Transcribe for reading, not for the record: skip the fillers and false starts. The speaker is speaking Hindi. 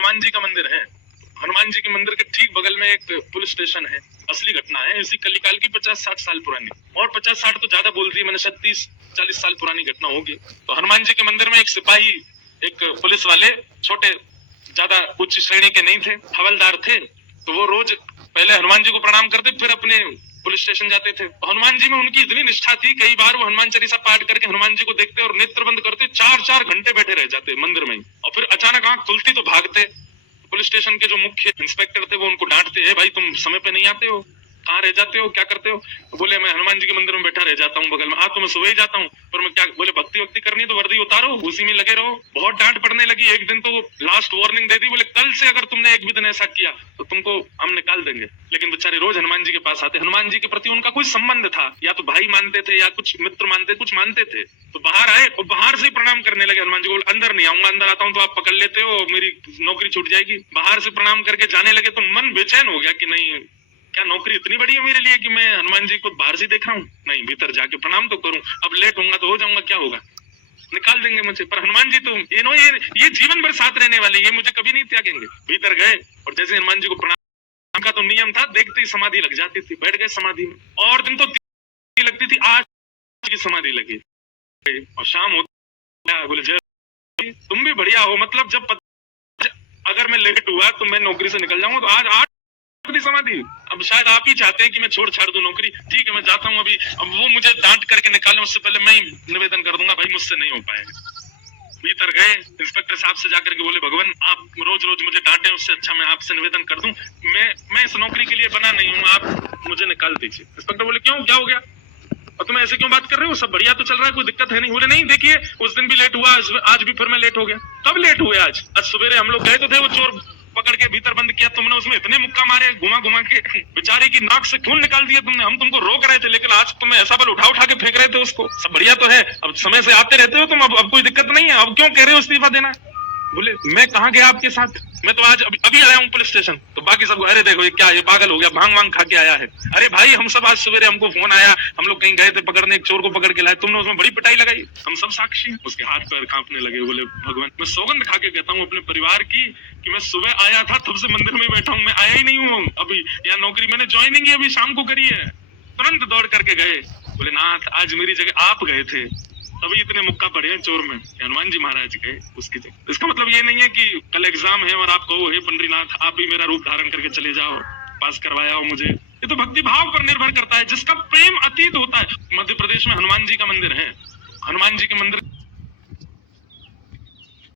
हनुमान जी का मंदिर है। हनुमान जी के मंदिर के ठीक बगल में एक पुलिस स्टेशन है। असली घटना है, इसी कलिकाल की 50-60 साल पुरानी, और 50-60 तो ज्यादा बोल दी मैंने, 30-40 साल पुरानी घटना होगी। तो हनुमान जी के मंदिर में एक सिपाही, एक पुलिस वाले, छोटे, ज्यादा उच्च श्रेणी के नहीं थे, हवलदार थे। तो वो रोज पहले हनुमान जी को प्रणाम करते, फिर अपने पुलिस स्टेशन जाते थे। हनुमान जी में उनकी इतनी निष्ठा थी, कई बार वो हनुमान चालीसा पाठ करके हनुमान जी को देखते और नेत्र बंद करते, 4-4 घंटे बैठे रह जाते मंदिर में ही, और फिर अचानक आंख खुलती तो भागते। पुलिस स्टेशन के जो मुख्य इंस्पेक्टर थे वो उनको डांटते, है भाई तुम समय पे नहीं आते हो, कहाँ रह जाते हो, क्या करते हो? बोले मैं हनुमान जी के मंदिर में बैठा रह जाता हूँ बगल में। हाँ तो मैं सुबह ही जाता हूँ, पर मैं क्या, बोले भक्ति वक्ति करनी है तो वर्दी उतारो, उसी में लगे रहो। बहुत डांट पड़ने लगी। एक दिन तो लास्ट वार्निंग दे दी, बोले कल से अगर तुमने एक भी दिन ऐसा किया तो तुमको हम निकाल देंगे। लेकिन बेचारे रोज हनुमान जी के पास आते। हनुमान जी के प्रति उनका कोई संबंध था, या तो भाई मानते थे या कुछ मित्र मानते, कुछ मानते थे। तो बाहर आए और बाहर से प्रणाम करने लगे हनुमान जी को। अंदर नहीं आऊंगा, अंदर आता हूँ तो आप पकड़ लेते हो, मेरी नौकरी छूट जाएगी। बाहर से प्रणाम करके जाने लगे तो मन बेचैन हो गया कि नहीं, क्या नौकरी इतनी बड़ी है मेरे लिए कि मैं हनुमान जी को बाहर से देख रहा हूँ? नहीं, भीतर जाके प्रणाम तो करूं। अब लेट होऊंगा तो हो जाऊंगा, क्या होगा, निकाल देंगे मुझे। पर हनुमान जी तो ये जीवन भर साथ रहने वाले, ये मुझे कभी नहीं त्यागेंगे। भीतर गए और जैसे हनुमान जी को प्रणाम का तो नियम था, देखते ही समाधि लग जाती थी, बैठ गए समाधि में। और दिन तो लगती थी, आज की समाधि लगी। और शाम होता, बोले जय तुम भी बढ़िया हो, मतलब जब अगर मैं लेट हुआ तो मैं नौकरी से निकल जाऊंगा, तो आज 8 समाधि। अब शायद आप ही चाहते हैं कि मैं छोड़ छाड़ दूं नौकरी। ठीक है, मैं जाता हूँ अभी। अब वो मुझे डांट करके निकाले उससे पहले मैं ही निवेदन कर दूंगा, भाई मुझसे नहीं हो पाएगा। भीतर गए, इंस्पेक्टर साहब से जाकर के बोले, भगवान आप रोज रोज मुझे डांटे, उससे अच्छा मैं आपसे निवेदन कर दूं, मैं इस नौकरी के लिए बना नहीं हूँ, आप मुझे निकाल दीजिए। इंस्पेक्टर बोले क्यों, क्या हो गया, और तुम ऐसे क्यों बात कर रहे हो, सब बढ़िया तो चल रहा है, कोई दिक्कत है नहीं? बोले नहीं, देखिए उस दिन भी लेट हुआ, आज भी फिर मैं लेट हो गया। कब लेट हुए? आज सवेरे हम लोग गए तो थे, वो चोर पकड़ के भीतर बंद किया तुमने, उसमें इतने मुक्का मारे घुमा घुमा के, बेचारे की नाक से खून निकाल दिया तुमने। हम तुमको रोक रहे थे, लेकिन आज तुम्हें ऐसा बल उठा उठा के फेंक रहे थे उसको। सब बढ़िया तो है, अब समय से आते रहते हो तुम, अब कोई दिक्कत नहीं है, अब क्यों कह रहे हो इस्तीफा देना? बोले मैं कहाँ गया आपके साथ, मैं तो आज अभी आया हूँ पुलिस स्टेशन। तो बाकी सब, अरे देखो ये क्या, ये पागल हो गया, भांग वांग खा के आया है। अरे भाई हम सब आज सवेरे, हमको फोन आया, हम लोग कहीं गए थे पकड़ने, एक चोर को पकड़ के लाए, तुमने उसमें बड़ी पिटाई लगाई, हम सब साक्षी। उसके हाथ पैर कांपने लगे। बोले भगवान, मैं सौगंध खा के कहता हूँ अपने परिवार की कि मैं सुबह आया था, तब से मंदिर में बैठा हूँ, मैं आया ही नहीं हूँ अभी, या नौकरी मैंने ज्वाइनिंग ही अभी शाम को करी है। तुरंत दौड़ करके गए, बोले नाथ आज मेरी जगह आप गए थे, तभी इतने मुक्का पड़े हैं चोर में। हनुमान जी महाराज गए उसकी जगह। इसका मतलब ये नहीं है कि कल एग्जाम है और आप कहो हे पंडरीनाथ आप ही मेरा रूप धारण करके चले जाओ, पास करवाया हो मुझे। ये तो भक्ति भाव पर निर्भर करता है, जिसका प्रेम अतीत होता है। मध्य प्रदेश में हनुमान जी का मंदिर है। हनुमान जी के मंदिर